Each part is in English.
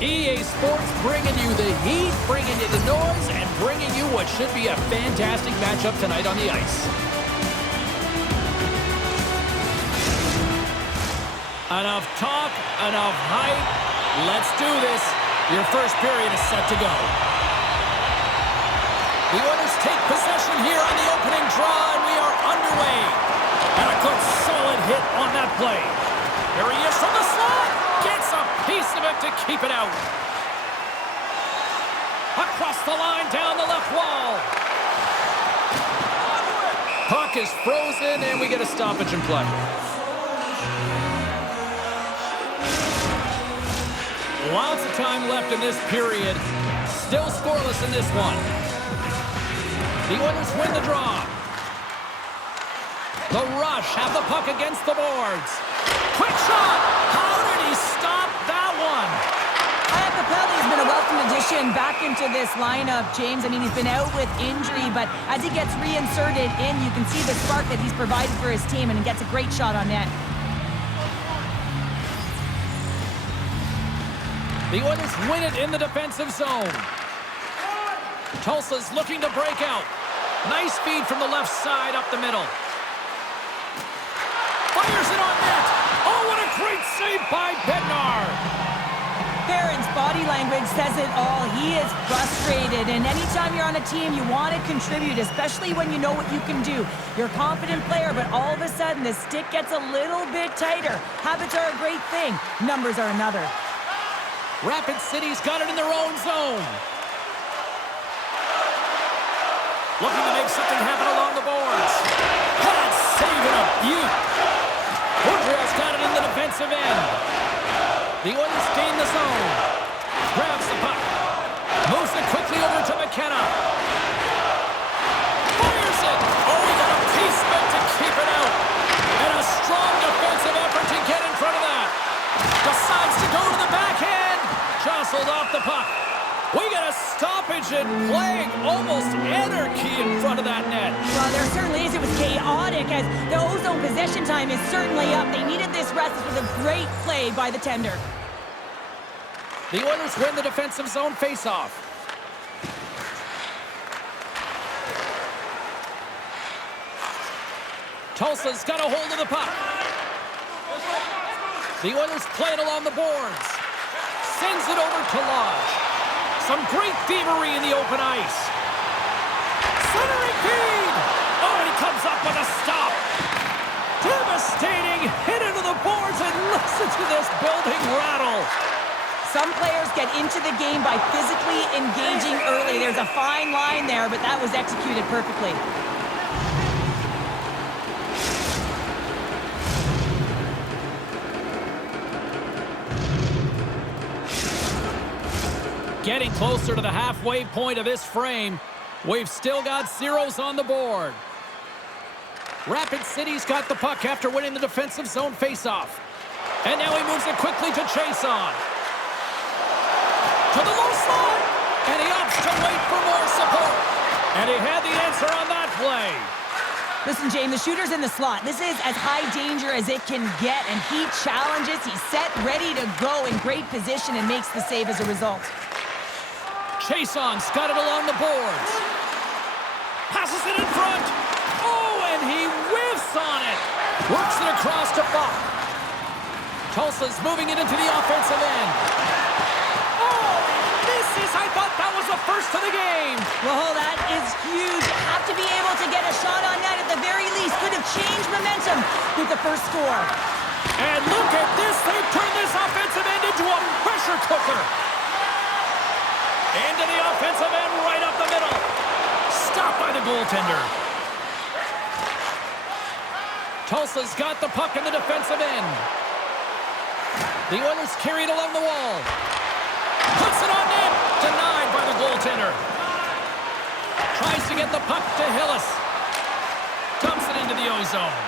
EA Sports bringing you the heat, bringing you the noise, and bringing you what should be a fantastic matchup tonight on the ice. Enough talk, enough hype. Let's do this. Your first period is set to go. The Oilers take possession here on the opening draw, and we are underway. And a good solid hit on that play. Here he is from the slot. Gets a piece of it to keep it out. Across the line, down the left wall. Puck is frozen, and we get a stoppage in play. Lots of time left in this period. Still scoreless in this one. The Oilers win the draw. The Rush have the puck against the boards. Quick shot! How did he stop that one? Iacopelli's been a welcome addition back into this lineup, James. I mean, he's been out with injury, but as he gets reinserted in, you can see the spark that he's provided for his team, and he gets a great shot on net. The Oilers win it in the defensive zone. Tulsa's looking to break out. Nice feed from the left side up the middle. Fires it on net. Oh, what a great save by Bednar. Barron's body language says it all. He is frustrated, and anytime you're on a team, you want to contribute, especially when you know what you can do. You're a confident player, but all of a sudden, the stick gets a little bit tighter. Habits are a great thing. Numbers are another. Rapid City's got it in their own zone. Looking to make something happen along the boards. That's saving a beaut. Woodrill's got it in the defensive end. The Oilers gain the zone. Grabs the puck. Moves it quickly over to McKenna. Fires it. Oh, he got a piece of it to keep it out. And a strong defensive effort to get in front of that. Decides to go to the backhand. Jostled off the puck. We got a stoppage in play. Almost anarchy in front of that net. Well, there certainly is. It was chaotic as the ozone possession time is certainly up. They needed this rest. This was a great play by the tender. The Oilers win the defensive zone faceoff. Tulsa's got a hold of the puck. The Oilers play it along the boards. Sends it over to Lodge. Some great thievery in the open ice. Centering feed! Oh, and he comes up with a stop. Devastating hit into the boards, and listen to this building rattle. Some players get into the game by physically engaging early. There's a fine line there, but that was executed perfectly. Getting closer to the halfway point of this frame. We've still got zeros on the board. Rapid City's got the puck after winning the defensive zone faceoff. And now he moves it quickly to chase on. To the low slot. And he opts to wait for more support. And he had the answer on that play. Listen, James, the shooter's in the slot. This is as high danger as it can get, and he challenges. He's set, ready to go in great position, and makes the save as a result. Chase-on's got it along the boards. Passes it in front. Oh, and he whiffs on it. Works it across to Buck. Tulsa's moving it into the offensive end. Oh, misses. I thought that was the first of the game. Well, that is huge. You have to be able to get a shot on net at the very least. Could have changed momentum with the first score. And look at this. They've turned this offensive end into a pressure cooker. Into the offensive end, right up the middle. Stopped by the goaltender. Tulsa's got the puck in the defensive end. The Oilers carry it along the wall. Puts it on net. Denied by the goaltender. Tries to get the puck to Hillis. Dumps it into the ozone.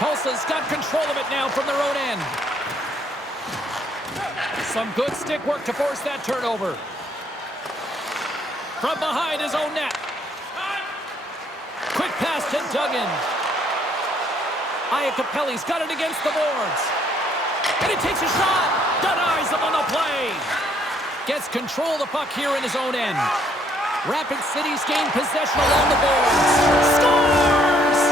Tulsa's got control of it now from their own end. Some good stick work to force that turnover. From behind his own net. Quick pass to Duggan. Iacopelli's got it against the boards. And he takes a shot. Denies him on the play. Gets control of the puck here in his own end. Rapid City's gained possession along the boards. Scores!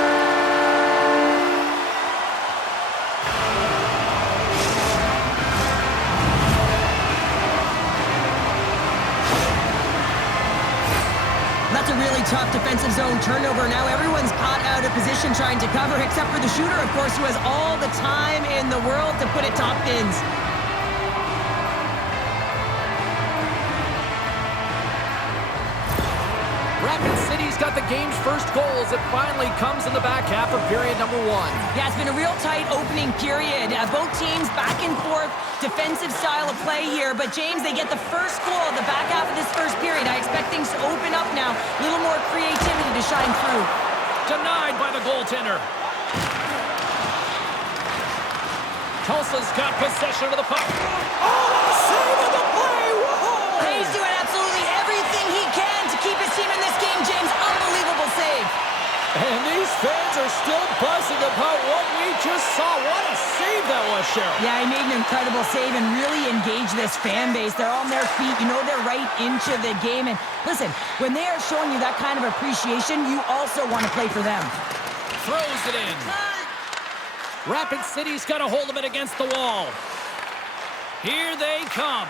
That's a really tough defensive zone turnover. Now everyone's caught out of position trying to cover, except for the shooter, of course, who has all the time in the world to put it top bins. Rapid City's got the game's first goal as it finally comes in the back half of period number 1. Yeah, it's been a real tight opening period. Both teams back and forth, defensive style of play here. But, James, they get the first goal at the back half of this first period. I expect things to open up now. A little more creativity to shine through. Denied by the goaltender. Tulsa's got possession of the puck. Oh, what a save of the play! Whoa! He's doing absolutely everything he can to keep his team in this game, James. Unbelievable save. And these fans are still buzzing about what we just saw. What a save that was, Cheryl. Yeah, he made an incredible save and really engaged this fan base. They're on their feet. You know they're right into the game. And listen, when they are showing you that kind of appreciation, you also want to play for them. Throws it in. Rapid City's got a hold of it against the wall. Here they come.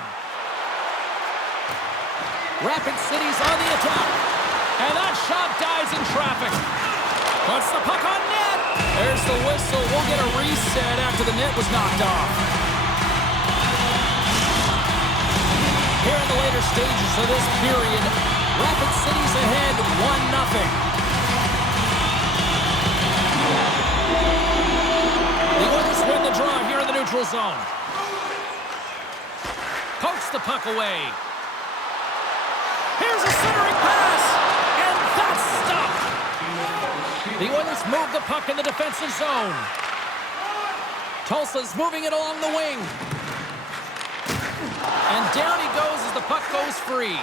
Rapid City's on the attack. And that shot dies in traffic. Puts the puck on net. There's the whistle. We'll get a reset after the net was knocked off. Here in the later stages of this period, Rapid City's ahead 1-0. The Oilers win the draw here in the neutral zone. Pokes the puck away. Here's a centering pass, and that's stopped. The Oilers move the puck in the defensive zone. Tulsa's moving it along the wing. And down he goes as the puck goes free.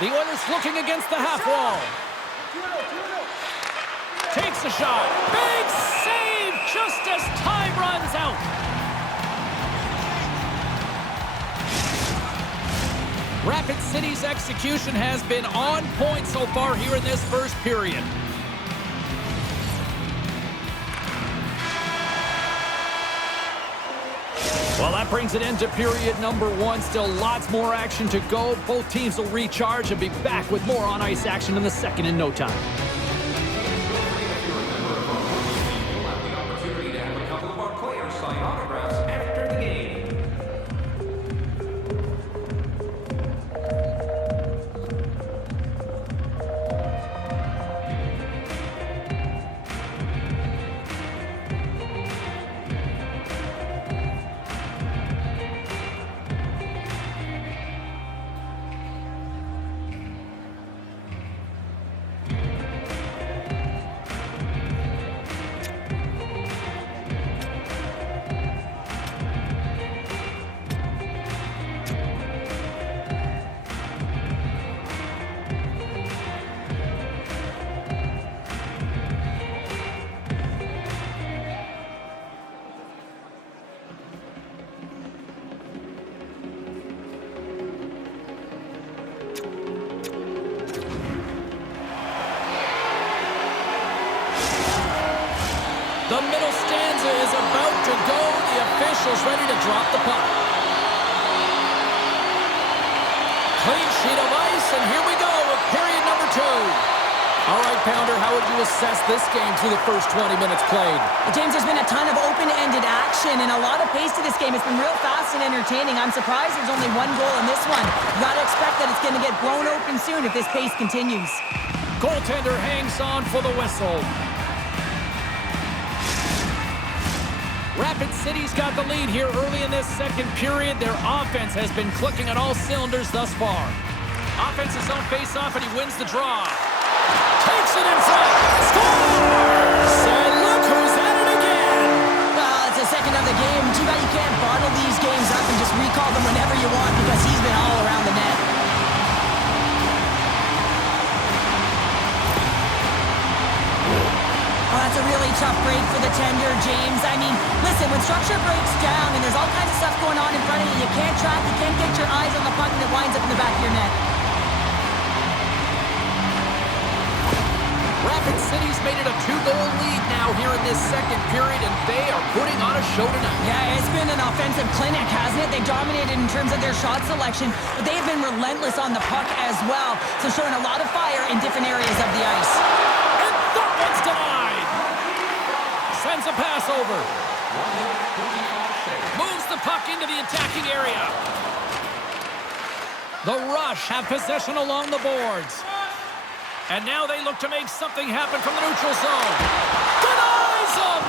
The Oilers looking against the half wall. Takes a shot. Big save just as time runs out. Rapid City's execution has been on point so far here in this first period. Well, that brings an end to period number 1. Still lots more action to go. Both teams will recharge and be back with more on-ice action in the second in no time. The middle stanza is about to go. The official's ready to drop the puck. Clean sheet of ice, and here we go with period number 2. All right, Pounder, how would you assess this game through the first 20 minutes played? James, there's been a ton of open-ended action and a lot of pace to this game. It's been real fast and entertaining. I'm surprised there's only one goal in this one. You got to expect that it's going to get blown open soon if this pace continues. Goaltender hangs on for the whistle. Rapid City's got the lead here early in this second period. Their offense has been clicking on all cylinders thus far. Offense's own face-off, and he wins the draw. Takes it in front. Scores! And look who's at it again. Well, it's the second of the game. Too bad you can't bottle these games up and just recall them whenever you want because he's been all around the net. Oh, that's a really tough break for the tender, James. I mean, listen, when structure breaks down and there's all kinds of stuff going on in front of you, you can't track, you can't get your eyes on the puck, and it winds up in the back of your net. Rapid City's made it a 2-goal lead now here in this second period, and they are putting on a show tonight. Yeah, it's been an offensive clinic, hasn't it? They dominated in terms of their shot selection, but they have been relentless on the puck as well, so showing a lot of fire in different areas of the ice. And that one's denied! Sends a pass over. Moves the puck into the attacking area. The Rush have possession along the boards. And now they look to make something happen from the neutral zone. Denies them!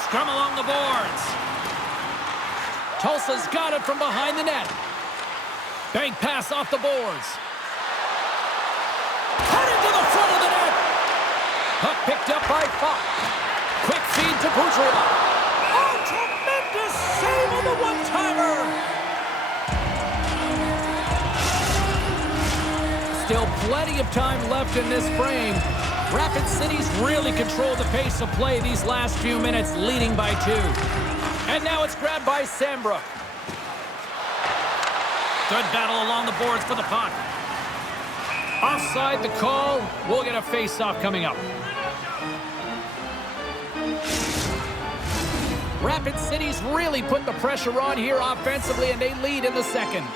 Scrum along the boards. Tulsa's got it from behind the net. Bank pass off the boards. Headed to the front of the net. Puck picked up by Apap. Quick feed to Brubacher. Oh, tremendous save on the one-timer! Still plenty of time left in this frame. Rapid City's really controlled the pace of play these last few minutes, leading by 2. And now it's grabbed by Sambrook. Good battle along the boards for the puck. Offside the call. We'll get a face-off coming up. Rapid City's really put the pressure on here offensively, and they lead in the second.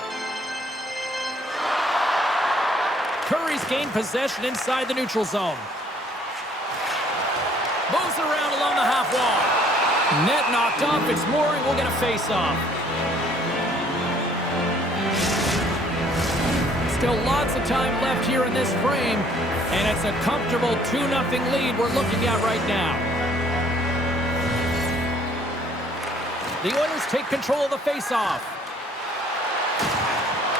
Curry's gained possession inside the neutral zone. Moves around along the half wall. Net knocked off. It's Mooring. We'll get a face-off. Still lots of time left here in this frame, and it's a comfortable 2-0 lead we're looking at right now. The Oilers take control of the face-off.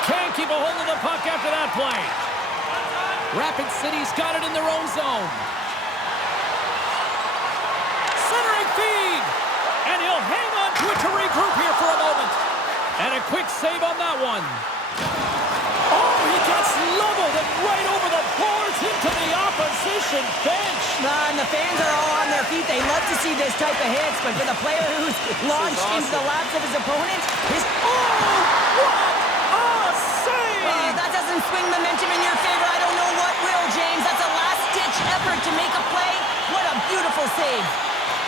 Can't keep a hold of the puck after that play. Rapid City's got it in their own zone. Centering feed! And he'll hang on to it to regroup here for a moment. And a quick save on that one. Oh, he gets leveled and right over the boards into the opposition bench. And the fans are all on their feet. They love to see this type of hits, but for the player who's launched into the laps of his opponent, his... Oh, what a save! That doesn't swing momentum in your favor. I don't know what will, James. That's a last-ditch effort to make a play. What a beautiful save.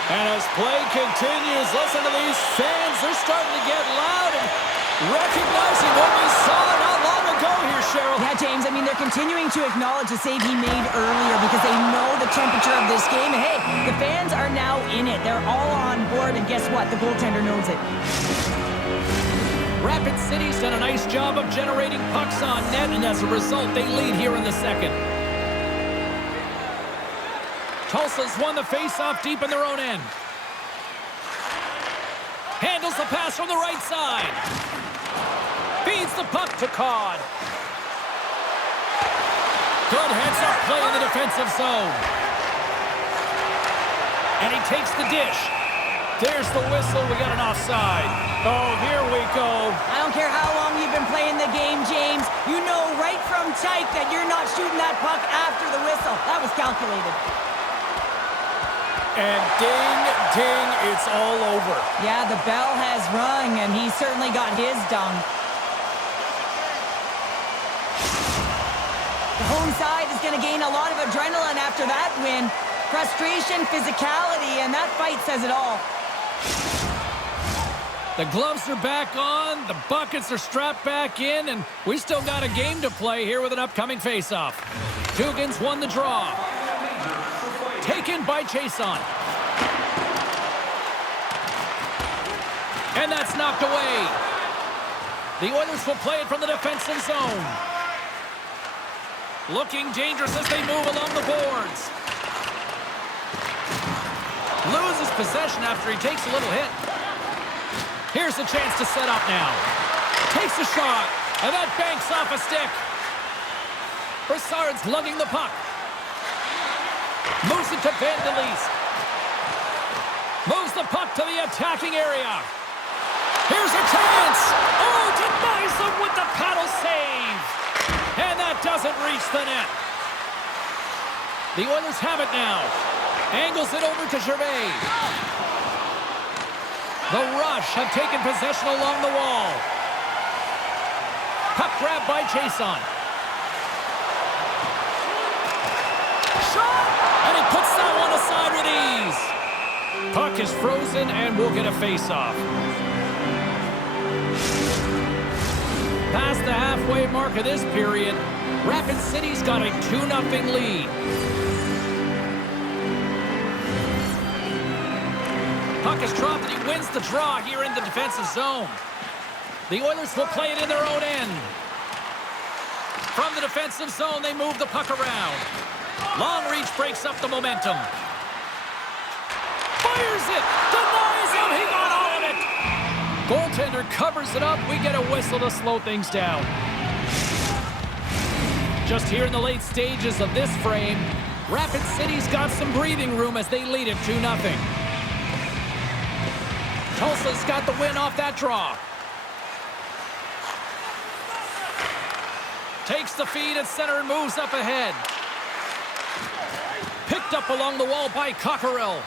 And as play continues, listen to these fans. They're starting to get loud and recognizing what we saw not long ago here, Cheryl. Yeah, James, I mean, they're continuing to acknowledge the save he made earlier because they know the temperature of this game. And hey, the fans are now in it. They're all on board, and guess what? The goaltender knows it. Rapid City's done a nice job of generating pucks on net, and as a result, they lead here in the second. Tulsa's won the face-off deep in their own end. Handles the pass from the right side. Feeds the puck to Cod. Good heads-up play in the defensive zone. And he takes the dish. There's the whistle. We got an offside. Oh, here we go. I don't care how long you've been playing the game, James. You know right from type that you're not shooting that puck after the whistle. That was calculated. And ding, ding, it's all over. Yeah, the bell has rung, and he certainly got his done. The home side is going to gain a lot of adrenaline after that win. Frustration, physicality, and that fight says it all. The gloves are back on, the buckets are strapped back in, and we still got a game to play here with an upcoming face-off. Dugan's won the draw. Taken by Jason. And that's knocked away. The Oilers will play it from the defensive zone. Looking dangerous as they move along the boards. Loses possession after he takes a little hit. Here's a chance to set up now. Takes a shot, and that banks off a stick. Brassard's lugging the puck. Moves it to Van de Leest. Moves the puck to the attacking area. Here's a chance. Oh, denies them with the paddle save. And that doesn't reach the net. The Oilers have it now. Angles it over to Gervais. The Rush have taken possession along the wall. Puck grab by Jason. Shot! And he puts that one aside with ease. Puck is frozen and we'll get a face-off. Past the halfway mark of this period, Rapid City's got a 2-0 lead. Puck is dropped and he wins the draw here in the defensive zone. The Oilers will play it in their own end. From the defensive zone, they move the puck around. Long reach breaks up the momentum. Fires it! Denies him! He got all of it! Goaltender covers it up. We get a whistle to slow things down. Just here in the late stages of this frame, Rapid City's got some breathing room as they lead it 2-0. Tulsa's got the win off that draw. Takes the feed at center and moves up ahead. Picked up along the wall by Cockerill.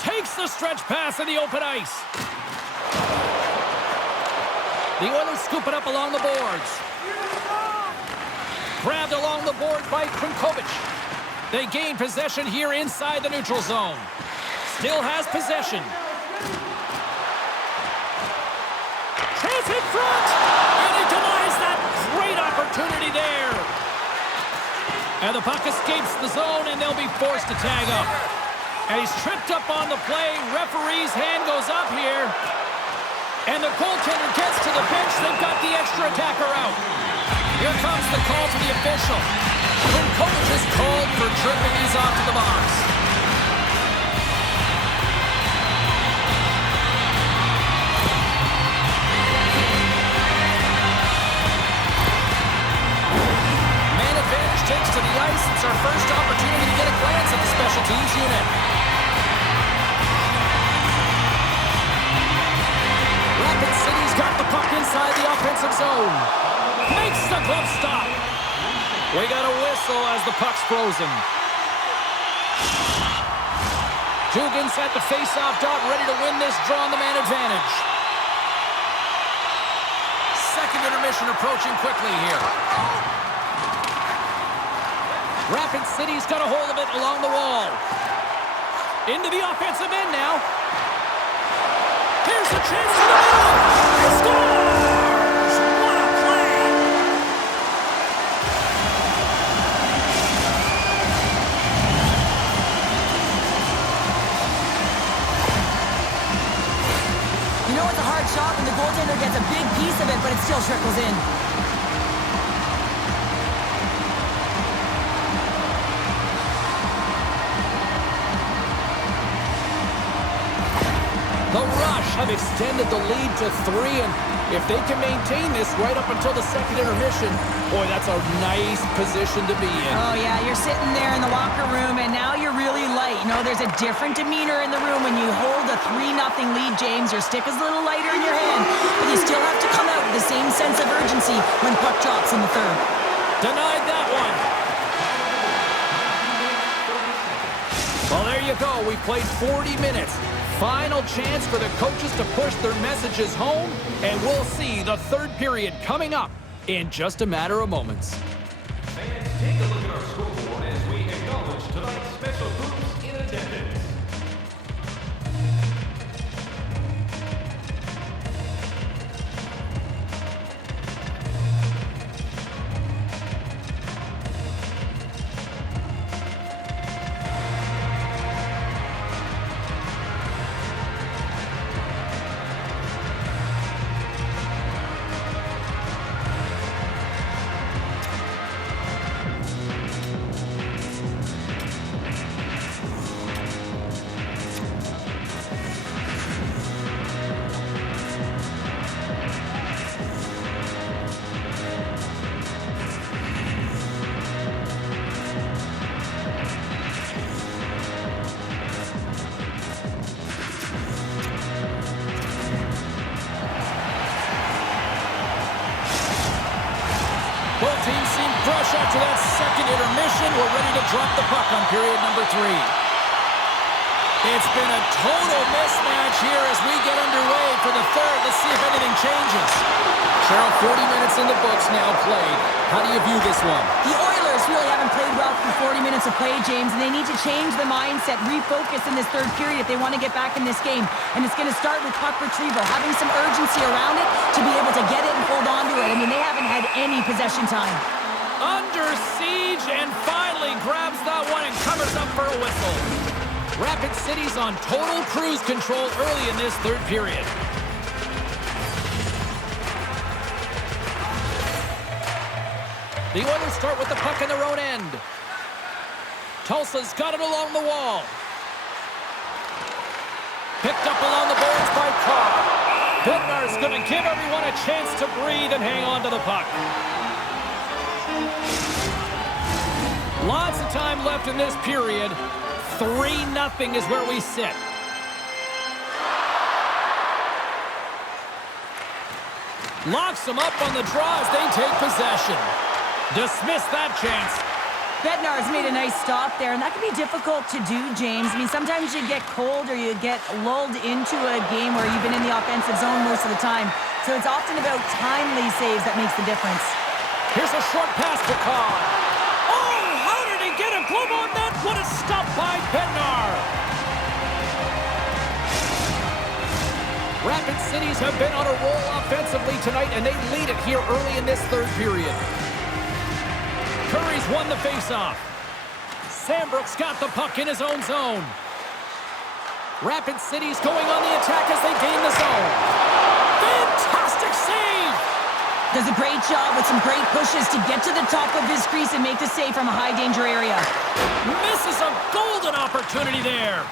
Takes the stretch pass in the open ice. The Oilers scoop it up along the boards. Grabbed along the board by Crnkovic. They gain possession here inside the neutral zone. Still has possession. Chance in front! And he denies that great opportunity there. And the puck escapes the zone, and they'll be forced to tag up. And he's tripped up on the play. Referee's hand goes up here. And the goaltender gets to the bench. They've got the extra attacker out. Here comes the call to the official. Crnkovic is called for tripping. He's off to the box. Takes to the ice. It's our first opportunity to get a glance at the special teams unit. Rapid City's got the puck inside the offensive zone. Makes the glove stop. We got a whistle as the puck's frozen. Dugan's at the face-off dot, ready to win this draw on the man advantage. Second intermission approaching quickly here. Rapid City's got a hold of it along the wall. Into the offensive end now. Here's a chance to the middle. He scores! What a play! You know it's a hard shot when the goaltender gets a big piece of it, but it still trickles in. The Rush have extended the lead to 3, and if they can maintain this right up until the second intermission, boy, that's a nice position to be in. Oh, yeah, you're sitting there in the locker room, and now you're really light. You know, there's a different demeanor in the room when you hold a 3-0 lead, James. Your stick is a little lighter in your hand, but you still have to come out with the same sense of urgency when puck drops in the third. Denied that one. Well, there you go. We played 40 minutes. Final chance for the coaches to push their messages home, and we'll see the third period coming up in just a matter of moments. Fans, take a look at our scoreboard as we acknowledge tonight's special groups in attendance. after that second intermission, we're ready to drop the puck on period number 3. It's been a total mismatch here as we get underway for the third. Let's see if anything changes. Cheryl, 40 minutes in the books now played. How do you view this one? The Oilers really haven't played well for 40 minutes of play, James, and they need to change the mindset, refocus in this third period if they want to get back in this game. And it's going to start with puck retrieval, having some urgency around it to be able to get it and hold on to it. I mean, they haven't had any possession time. Under siege and finally grabs that one and covers up for a whistle. Rapid City's on total cruise control early in this third period. The Oilers start with the puck in their own end. Tulsa's got it along the wall. Picked up along the boards by Carr. Bednar's going to give everyone a chance to breathe and hang on to the puck. Lots of time left in this period. 3-0 is where we sit. Locks them up on the draw as they take possession. Dismiss that chance. Bednar's made a nice stop there, and that can be difficult to do, James. I mean, sometimes you get cold or you get lulled into a game where you've been in the offensive zone most of the time. So it's often about timely saves that makes the difference. Here's a short pass to Carr. Oh, how did he get a glove on that? What a stop by Bednar. Rapid Cities have been on a roll offensively tonight, and they lead it here early in this third period. Curry's won the faceoff. Sambrook's got the puck in his own zone. Rapid City's going on the attack as they gain the zone. Fantastic save! Does a great job with some great pushes to get to the top of his crease and make the save from a high-danger area. Misses a golden opportunity there.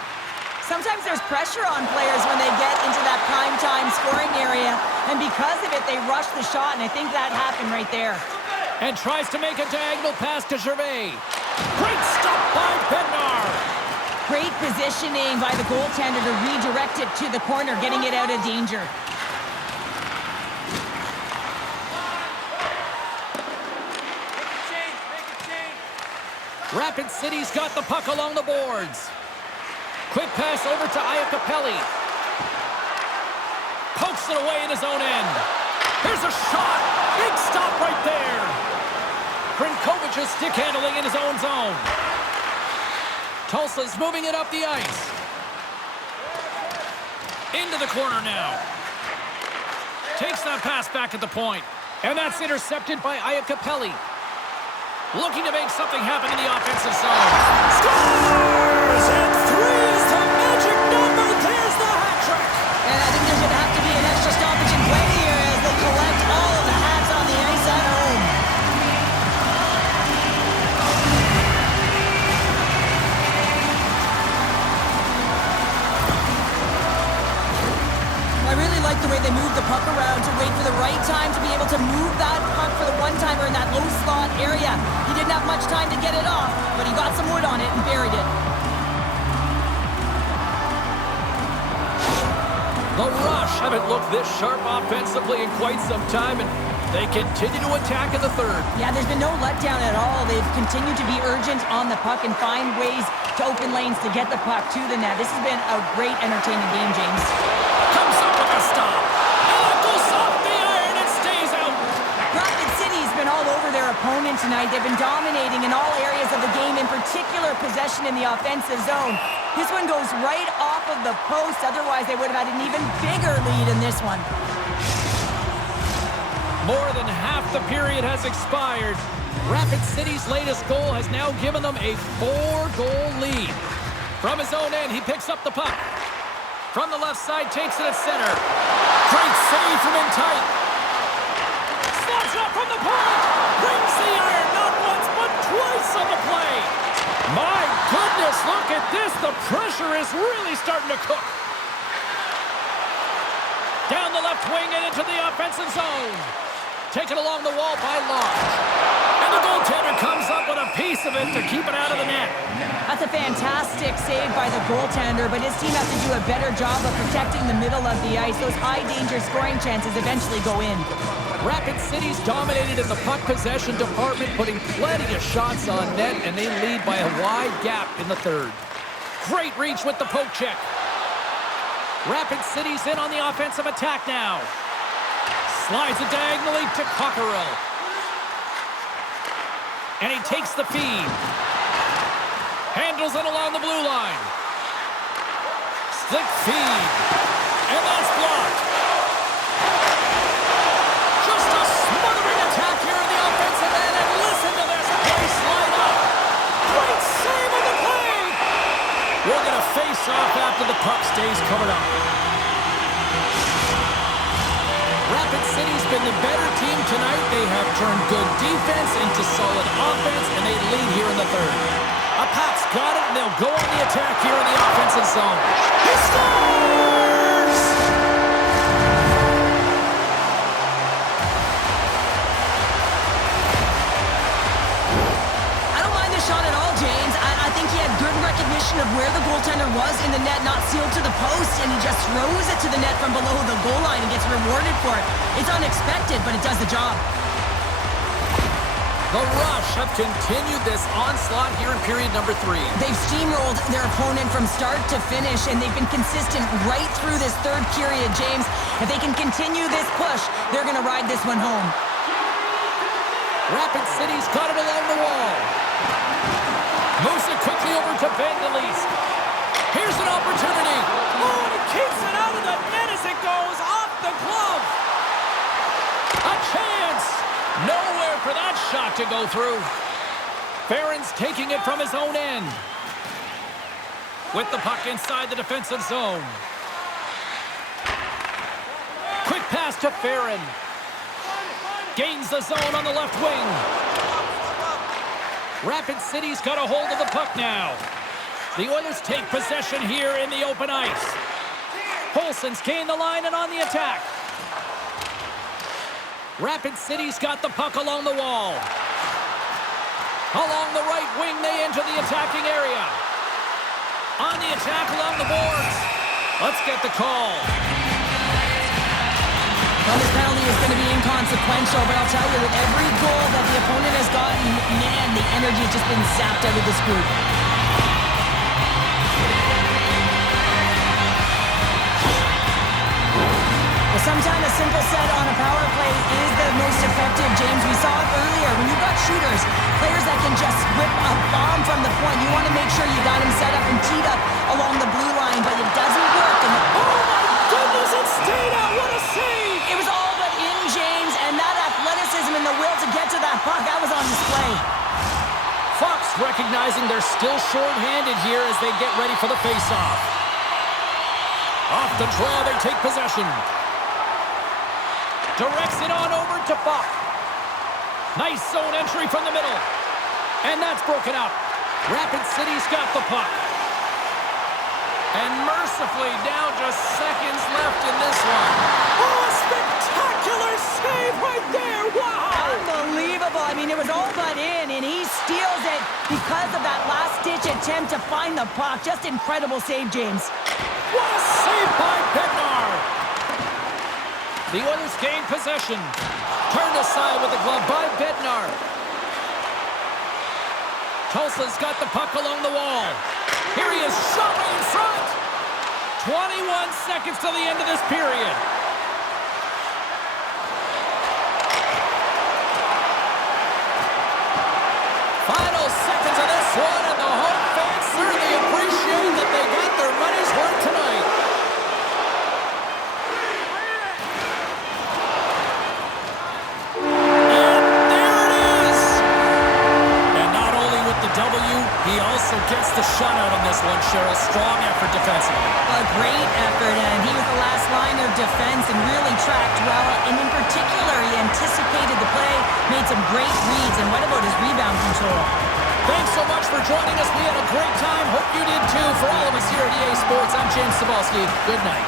Sometimes there's pressure on players when they get into that prime-time scoring area, and because of it, they rush the shot, and I think that happened right there. And tries to make a diagonal pass to Gervais. Great stop by Bednar. Great positioning by the goaltender to redirect it to the corner, getting it out of danger. Rapid City's got the puck along the boards. Quick pass over to Iacopelli. Pokes it away in his own end. Here's a shot. Big stop right there. Crnkovic is stick handling in his own zone. Tulsa's moving it up the ice. Into the corner now. Takes that pass back at the point. And that's intercepted by Iacopelli. Looking to make something happen in the offensive zone. Scores! And 3 is the magic number. There's the hat trick. And I think there's going to have to be an extra stoppage in play here as they collect all of the hats on the ice at home. I really like the way they move the puck around to wait for the right time to be able to move that puck for the one-timer in that low slot area. He didn't have much time to get it off, but he got some wood on it and buried it. The Rush haven't looked this sharp offensively in quite some time, and they continue to attack in the third. Yeah, there's been no letdown at all. They've continued to be urgent on the puck and find ways to open lanes to get the puck to the net. This has been a great, entertaining game, James. Comes up with a stop. And it goes off the iron and stays out. Rapid City's been all over their opponent tonight. They've been dominating in all areas of the game, in particular possession in the offensive zone. This one goes right off of the post. Otherwise, they would have had an even bigger lead in this one. More than half the period has expired. Rapid City's latest goal has now given them a 4-goal lead. From his own end, he picks up the puck. From the left side, takes it at center. Great save from in tight. Slots up from the point. Brings the iron not once, but twice on the play. My goodness, look at this. The pressure is really starting to cook. Down the left wing and into the offensive zone. taken along the wall by Lodge. And the goaltender comes up with a piece of it to keep it out of the net. That's a fantastic save by the goaltender, but his team has to do a better job of protecting the middle of the ice. Those high-danger scoring chances eventually go in. Rapid City's dominated in the puck possession department, putting plenty of shots on net, and they lead by a wide gap in the third. Great reach with the poke check. Rapid City's in on the offensive attack now. Slides it diagonally to Cockerell. And he takes the feed. Handles it along the blue line. Slick feed. And that's blocked. Just a smothering attack here in the offensive end. And listen to this place light up. Great save on the play. We're going to face off after the puck stays covered up. Rapid City's been the better team tonight. They have turned good defense into solid offense, and they lead here in the third. Apap's got it, and they'll go on the attack here in the offensive zone. He scores! I don't mind the shot at all, James. I think he had good recognition of where the goaltender was in the net, not sealed to the post, and he just throws it to the net from below the goal line and gets rewarded for it. It's unexpected, but it does the job. The Rush have continued this onslaught here in period number 3. They've steamrolled their opponent from start to finish, and they've been consistent right through this third period, James. If they can continue this push, they're going to ride this one home. Rapid City's got it along the wall. Moves it quickly over to Vandelis. Here's an opportunity. Oh, and he keeps it out of the net as it goes off the glove. A chance. Nowhere for that shot to go through. Farron's taking it from his own end. With the puck inside the defensive zone. Quick pass to Farron. Gains the zone on the left wing. Rapid City's got a hold of the puck now. The Oilers take possession here in the open ice. Polson's gained the line and on the attack. Rapid City's got the puck along the wall. Along the right wing, they enter the attacking area. On the attack along the boards. Let's get the call. Well, this penalty is going to be inconsequential, but I'll tell you, with every goal that the opponent has gotten, man, the energy has just been zapped out of this group. Well, sometimes a simple set on a power play is the most effective, James. We saw it earlier. When you've got shooters, players that can just whip a bomb from the point, you want to make sure you got him set up and teed up along the blue line, but it doesn't work. And oh, my goodness, it stayed out. What a save! It was all but in, James, and that athleticism and the will to get to that puck, that was on display. Fox recognizing they're still short-handed here as they get ready for the face-off. Off the draw, they take possession. Directs it on over to Buck. Nice zone entry from the middle. And that's broken up. Rapid City's got the puck. And mercifully, now just seconds left in this one. Oh, a spectacular save right there. Wow! Unbelievable. I mean, it was all but in, and he steals it because of that last-ditch attempt to find the puck. Just incredible save, James. What a save by Bednar! The Oilers gain possession. Turned aside with the glove by Bednar. Tulsa's got the puck along the wall. Here he is, shot right in front. 21 seconds to the end of this period. Final seconds of this one, and the home fans certainly appreciate that they got their money's worth tonight. He also gets the shutout on this one, Cheryl. Strong effort defensively. A great effort, and he was the last line of defense and really tracked well. And in particular, he anticipated the play, made some great reads, and what about his rebound control? Thanks so much for joining us. We had a great time. Hope you did too. For all of us here at EA Sports, I'm James Cebulski. Good night.